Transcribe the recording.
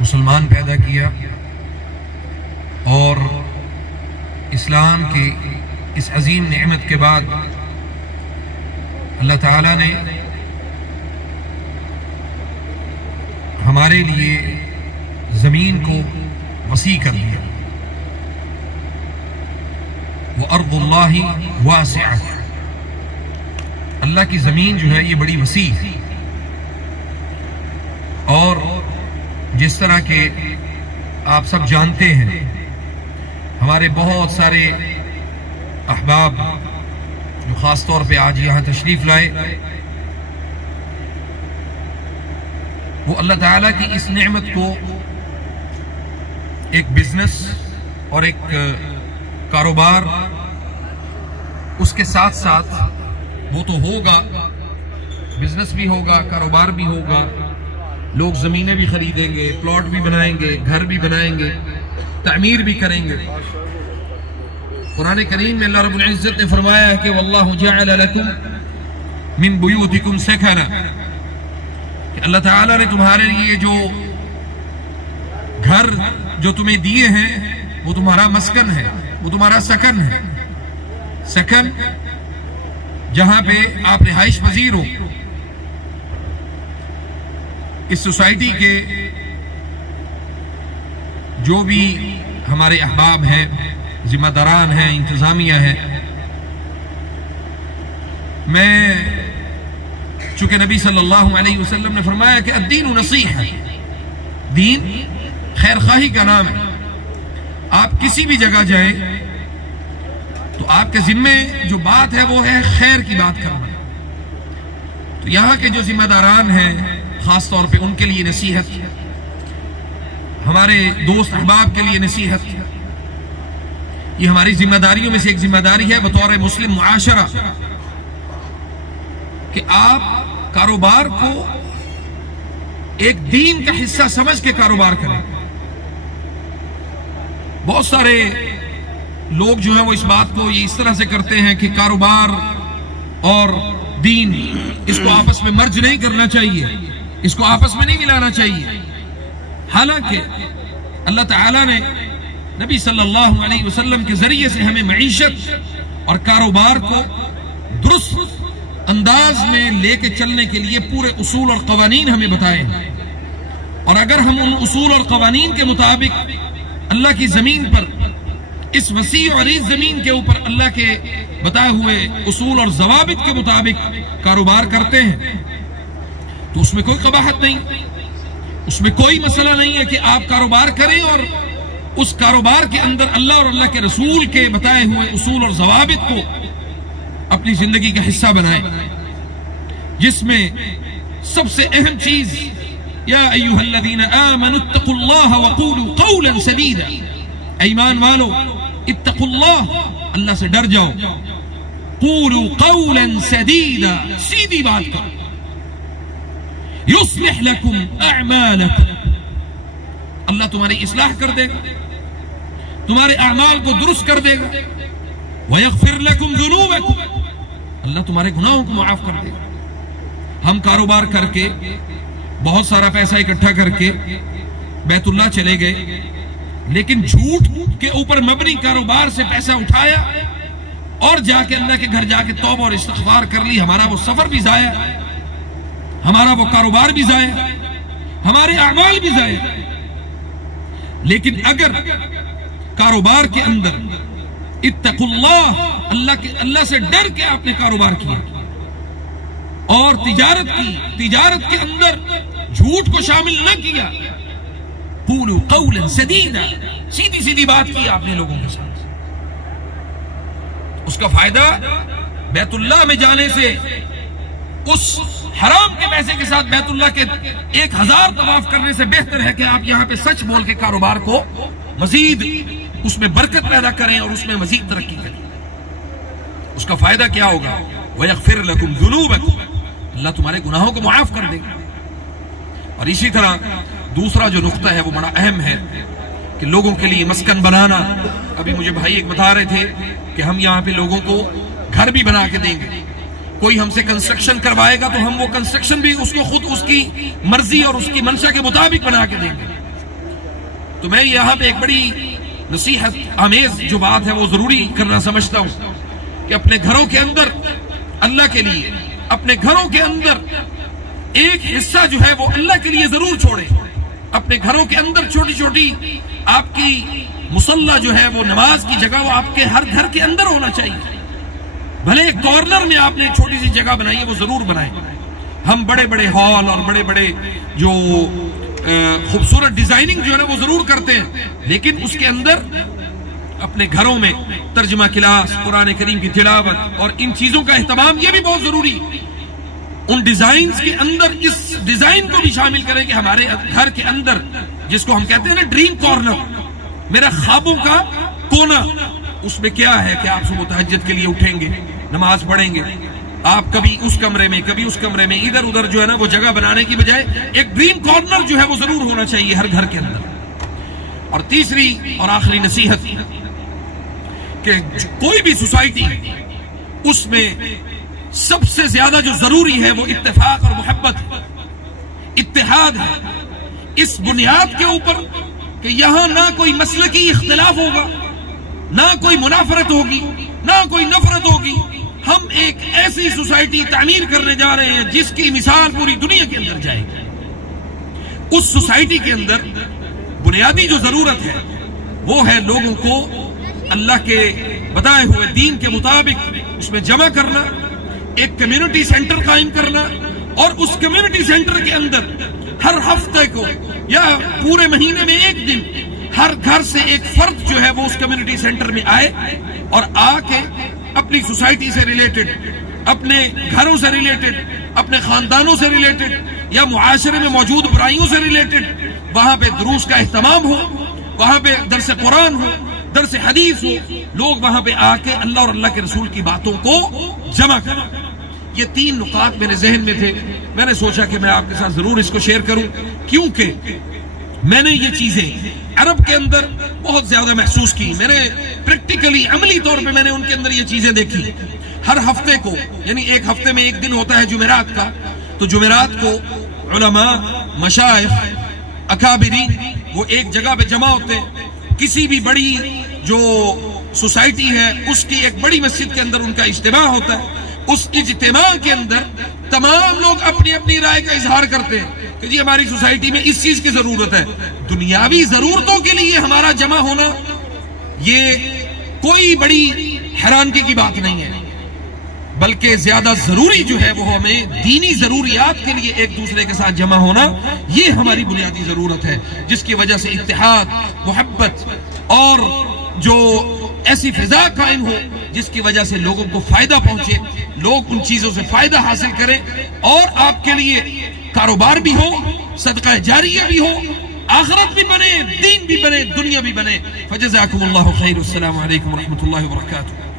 مسلمان پیدا کیا اور اسلام کی اس عظیم نعمت کے بعد اللہ تعالیٰ نے ہمارے لیے زمین کو وسیع کر دیا. وَأَرْضُ اللَّهِ وَاسِعَةٌ، اللہ کی زمین جو ہے یہ بڑی وسیع ہے. اور جس طرح کہ آپ سب جانتے ہیں ہمارے بہت سارے احباب جو خاص طور پہ آج یہاں تشریف لائے، وہ اللہ تعالیٰ کی اس نعمت کو ایک بزنس اور ایک کاروبار اس کے ساتھ ساتھ وہ تو ہوگا، بزنس بھی ہوگا، کاروبار بھی ہوگا، لوگ زمینیں بھی خریدیں گے، پلاٹ بھی بنائیں گے، گھر بھی بنائیں گے، تعمیر بھی کریں گے. قرآن کریم میں اللہ رب العزت نے فرمایا ہے کہ وَاللَّهُ جَعَلَ لَكُم مِّن بُيُوتِكُمْ سَكَنًا، کہ اللہ تعالیٰ نے تمہارے لیے جو گھر جو تمہیں دیے ہیں وہ تمہارا مسکن ہے، وہ تمہارا سکن ہے. سکن جہاں پہ آپ رہائش پذیر ہو. اس سوسائٹی کے جو بھی ہمارے احباب ہیں، ذمہ داران ہیں، انتظامیہ ہیں، میں چونکہ نبی صلی اللہ علیہ وسلم نے فرمایا کہ الدین نصیحہ، دین خیر خواہی کا نام ہے. آپ کسی بھی جگہ جائیں تو آپ کے ذمے جو بات ہے وہ ہے خیر کی بات کرنا. تو یہاں کے جو ذمہ داران ہیں خاص طور پہ ان کے لیے نصیحت، ہمارے دوست احباب کے لیے نصیحت، یہ ہماری ذمہ داریوں میں سے ایک ذمہ داری ہے بطور مسلم معاشرہ کہ آپ کاروبار کو ایک دین کا حصہ سمجھ کے کاروبار کریں. بہت سارے لوگ جو ہیں وہ اس بات کو یہ اس طرح سے کرتے ہیں کہ کاروبار اور دین اس کو آپس میں مرج نہیں کرنا چاہیے، اس کو آپس میں نہیں ملانا چاہیے. حالانکہ اللہ تعالیٰ نے نبی صلی اللہ علیہ وسلم کے ذریعے سے ہمیں معیشت اور کاروبار کو درست انداز میں لے کے چلنے کے لیے پورے اصول اور قوانین ہمیں بتائے ہیں. اور اگر ہم ان اصول اور قوانین کے مطابق اللہ کی زمین پر، اس وسیع اور عریض زمین کے اوپر اللہ کے بتائے ہوئے اصول اور ضوابط کے مطابق کاروبار کرتے ہیں تو اس میں کوئی قباحت نہیں، اس میں کوئی مسئلہ نہیں ہے کہ آپ کاروبار کریں اور اس کاروبار کے اندر اللہ اور اللہ کے رسول کے بتائے ہوئے اصول اور ضوابط کو اپنی زندگی کا حصہ بنائیں، جس میں سب سے اہم چیز یا ایھا الذین آمنوا اتقوا اللہ وقولوا قولا سدیدا، ایمان والو اتقوا اللہ، اللہ سے ڈر جاؤ، قولوا قولا سدیدا، سیدھی بات کرو، یصلح لکم اعمالکم، اللہ تمہاری اصلاح کر دے گا، تمہارے اعمال کو درست کر دے گا، ویغفر لکم ذنوبکم، اللہ تمہارے گناہوں کو معاف کر دے گا. ہم کاروبار کر کے بہت سارا پیسہ اکٹھا کر کے بیت اللہ چلے گئے، لیکن جھوٹ کے اوپر مبنی کاروبار سے پیسہ اٹھایا اور جا کے اللہ کے گھر جا کے توبہ اور استغفار کر لی. ہمارا وہ سفر بھی ضائع، ہمارا وہ کاروبار بھی ضائع، ہمارے اعمال بھی ضائع. لیکن اگر کاروبار کے اندر اتقوا اللہ، اللہ سے ڈر کے آپ نے کاروبار کیا اور تجارت کی، تجارت کے اندر جھوٹ کو شامل نہ کیا، قولوا قولا سدیدا، سیدھی سیدھی بات کی آپ نے لوگوں کے ساتھ، اس کا فائدہ بیت اللہ میں جانے سے، اس حرام کے پیسے کے ساتھ بیت اللہ کے 1000 طواف کرنے سے بہتر ہے کہ آپ یہاں پہ سچ بول کے کاروبار کو مزید اس میں برکت پیدا کریں اور اس میں مزید ترقی کریں. اس کا فائدہ کیا ہوگا؟ وَيَغْفِرْ لَكُمْ ذُنُوبَكُمْ، اللہ تمہارے گناہوں کو معاف کر دے گا. اور اسی طرح دوسرا جو نقطہ ہے وہ بڑا اہم ہے کہ لوگوں کے لیے مسکن بنانا. ابھی مجھے بھائی ایک بتا رہے تھے کہ ہم یہاں پہ لوگوں کو گھر بھی بنا کے دیں گے. کوئی ہم سے کنسٹرکشن کروائے گا تو ہم وہ کنسٹرکشن بھی اس کو خود اس کی مرضی اور اس کی منشا کے مطابق بنا کے دیں گے. تو میں یہاں پہ ایک بڑی نصیحت آمیز جو بات ہے وہ ضروری کرنا سمجھتا ہوں کہ اپنے گھروں کے اندر اللہ کے لیے اپنے گھروں کے اندر ایک حصہ جو ہے وہ اللہ کے لیے ضرور چھوڑیں. اپنے گھروں کے اندر چھوٹی چھوٹی آپ کی مصلی جو ہے وہ نماز کی جگہ وہ آپ کے ہر گھر کے اندر ہونا چاہیے. بھلے ایک کارنر میں آپ نے ایک چھوٹی سی جگہ بنائی ہے وہ ضرور بنائیں. ہم بڑے بڑے ہال اور بڑے بڑے جو خوبصورت ڈیزائننگ جو ہے نا وہ ضرور کرتے ہیں، لیکن اس کے اندر اپنے گھروں میں ترجمہ کلاس، قرآن کریم کی تلاوت اور ان چیزوں کا اہتمام یہ بھی بہت ضروری. ان ڈیزائنز کے اندر اس ڈیزائن کو بھی شامل کریں کہ ہمارے گھر کے اندر جس کو ہم کہتے ہیں نا ڈریم کارنر، میرا خوابوں کا کونا، اس میں کیا ہے کہ آپ صبح تہجد کے لیے اٹھیں گے، نماز پڑھیں گے. آپ کبھی اس کمرے میں کبھی اس کمرے میں ادھر ادھر جو ہے نا وہ جگہ بنانے کی بجائے ایک ڈریم کارنر جو ہے وہ ضرور ہونا چاہیے ہر گھر کے اندر. اور تیسری اور آخری نصیحت کہ کوئی بھی سوسائٹی اس میں سب سے زیادہ جو ضروری ہے وہ اتفاق اور محبت، اتحاد ہے. اس بنیاد کے اوپر کہ یہاں نہ کوئی مسلکی اختلاف ہوگا، نہ کوئی منافرت ہوگی، نہ کوئی نفرت ہوگی. ہم ایک ایسی سوسائٹی تعمیر کرنے جا رہے ہیں جس کی مثال پوری دنیا کے اندر جائے گی. اس سوسائٹی کے اندر بنیادی جو ضرورت ہے وہ ہے لوگوں کو اللہ کے بتائے ہوئے دین کے مطابق اس میں جمع کرنا، ایک کمیونٹی سینٹر قائم کرنا، اور اس کمیونٹی سینٹر کے اندر ہر ہفتے کو یا پورے مہینے میں ایک دن ہر گھر سے ایک فرد جو ہے وہ اس کمیونٹی سینٹر میں آئے اور آ کے اپنی سوسائٹی سے ریلیٹڈ، اپنے گھروں سے ریلیٹڈ، اپنے خاندانوں سے ریلیٹڈ یا معاشرے میں موجود برائیوں سے ریلیٹڈ وہاں پہ دروس کا اہتمام ہو، وہاں پہ درس قرآن ہو، درس حدیث ہو، لوگ وہاں پہ آ کے اللہ اور اللہ کے رسول کی باتوں کو جمع کریں. یہ 3 نقاط میرے ذہن میں تھے، میں نے سوچا کہ میں آپ کے ساتھ ضرور اس کو شیئر کروں، کیونکہ میں نے یہ چیزیں عرب کے اندر بہت زیادہ محسوس کی. میں نے پریکٹیکلی عملی طور پہ میں نے ان کے اندر یہ چیزیں دیکھی. ہر ہفتے کو یعنی ایک ہفتے میں ایک دن ہوتا ہے جمعرات کا، تو جمعرات کو علماء، مشائخ، اکابرین وہ ایک جگہ پہ جمع ہوتے ہیں. کسی بھی بڑی جو سوسائٹی ہے اس کی ایک بڑی مسجد کے اندر ان کا اجتماع ہوتا ہے. اس اجتماع کے اندر تمام لوگ اپنی اپنی رائے کا اظہار کرتے ہیں کہ جی ہماری سوسائٹی میں اس چیز کی ضرورت ہے. دنیاوی ضرورتوں کے لیے ہمارا جمع ہونا یہ کوئی بڑی حیرانگی کی بات نہیں ہے، بلکہ زیادہ ضروری جو ہے وہ ہمیں دینی ضروریات کے لیے ایک دوسرے کے ساتھ جمع ہونا، یہ ہماری بنیادی ضرورت ہے، جس کی وجہ سے اتحاد، محبت اور جو ایسی فضا قائم ہو جس کی وجہ سے لوگوں کو فائدہ پہنچے، لوگ ان چیزوں سے فائدہ حاصل کریں اور آپ کے لیے کاروبار بھی ہو، صدقہ جاریہ بھی ہو، آخرت بھی بنے، دین بھی بنے، دنیا بھی بنے. فجزاکم اللہ خیر. السلام علیکم ورحمۃ اللہ وبرکاتہ.